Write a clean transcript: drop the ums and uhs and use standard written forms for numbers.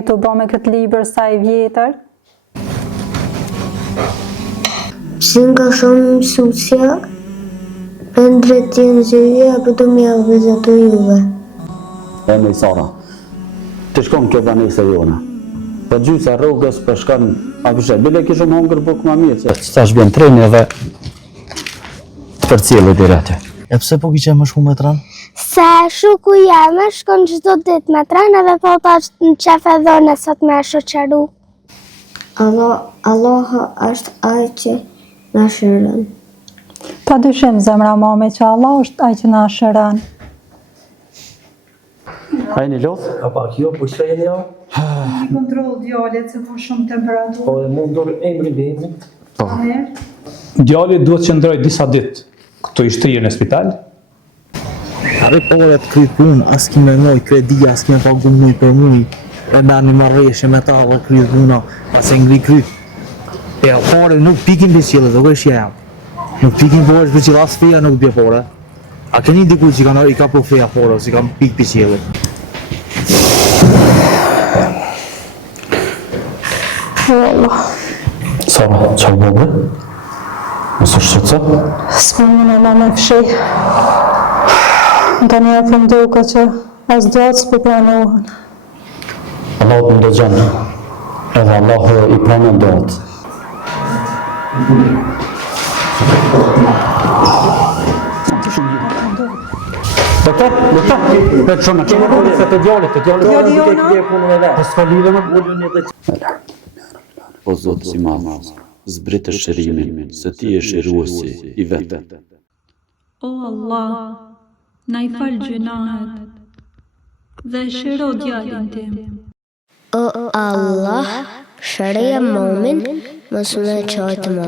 me të bë me këtë libër sa i vjetër? Si nga shumë mësusja, për drejt jenë zhjë, apo të mja vëzatu juve. E me Sara, të shkon kjo banese jona. Për gjysa rrugës, për shkan, a përshë, bile kishë më hongër bukë ma mirë. Qëta shbjen treni edhe për cilë dire aty. E pse po ki qenë më shumë me tran? Se shuku jeme shkon çdo ditë me tren edhe po ta në qef e dhone sot me shoqëru. Allah është ai që na shëron. Pa dyshim zemra mame që Allah është ai që na shëron. A e një lodhë? A pak jo, po që jeni jo? Një kontrol djallit se po shumë temperaturë. Po e mund dorë emrin dhe emrin. Djali duhet që ndroj disa ditë këto i shtrirë në spital. Rëp ore të kry punë, as ki me moj kredia, as ki me pagu muj për muj. E me një marreshe me ta dhe kry puna, pas e ngri kry. E ore nuk pikin për qilët, dhe kështë jam. Nuk pikin për është për qilë, as feja nuk bje fore. A keni diku që i ka po feja fore, si kam pik për qilët. Sara, që u bëbë? Nësë shqytësa? S'më në ma me fshi. Në të një e fënduke që as gjatë s'pi planohen. Allah të më do gjenë, edhe Allah i pranon dohet. Doktor, për shumë, që më rrëtë se të djallit jona? Po s'ka lidhe më? O Zotë si madhë, zbritë shërimin, se ti e shëruesi i vetë. O Allah, na i falë gjunahet dhe shëro djallin tim. O Allah, shëreja momin, mos më qajtë më.